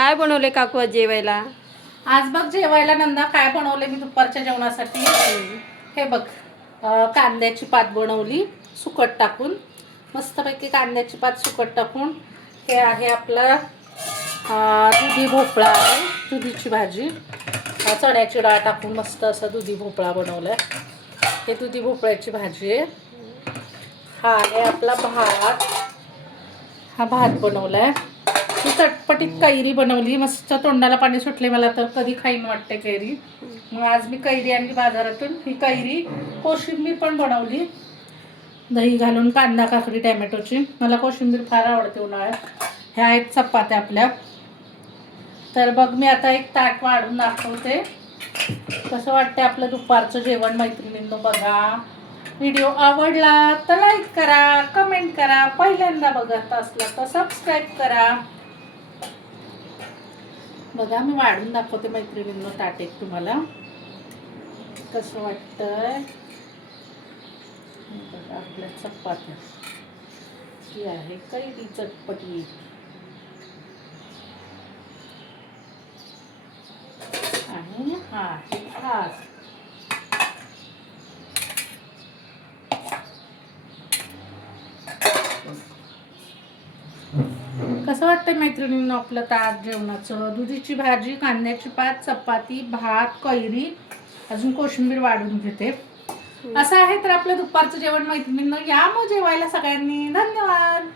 काय बनवले काकू आज जेवायला? आज बघ जेवायला नंदा काय बनवले मी दुपारच्या जेवणासाठी. हे बघ कांद्याची पात बनवली सुकट टाकून, मस्तपैकी कांद्याची पात सुकट टाकून. हे आहे आपला दुधी भोपळा आहे, दुधीची भाजी, चण्याची डाळ टाकून मस्त असं दुधी भोपळा बनवला आहे. हे दुधी भोपळ्याची भाजी आहे. हा आहे आपला भात, हा भात बनवला आहे. ही चटपटीत कैरी बनवली, मस्त तोंडाला पाणी सुटले मला तर, कधी खाईन वाटते कैरी. मग आज मी कैरी आणली बाजारातून. ही कैरी कोशिंबीर पण बनवली, दही घालून कांदा काकडी टॅमॅटोची. मला कोशिंबीर फार आवडते उन्हाळ्यात. ह्या आहेत चपात्या आपल्या. तर बघ मी आता एक ताट वाढून दाखवते. कसं वाटतं आपलं दुपारचं जेवण मैत्रिणींनो बघा. व्हिडिओ आवडला तर लाईक करा, कमेंट करा, पहिल्यांदा बघत असला तर सबस्क्राईब करा. बघा मी वाढून दाखवते मैत्रिणींनो ताट एक तुम्हाला, कसं वाटतंय बघा. आपल्या चपात्या ही आहे कैरी चटपटी, आणि हा आहे भात. कसं वाटतंय मैत्रिणींना आपलं ताट जेवणाचं? दुधीची भाजी, कांद्याची पात, चपाती, भात, कैरी, अजून कोशिंबीर वाढून घेते. असं आहे तर आपलं दुपारचं जेवण मैत्रिणींना. या मग जेवायला सगळ्यांनी. धन्यवाद.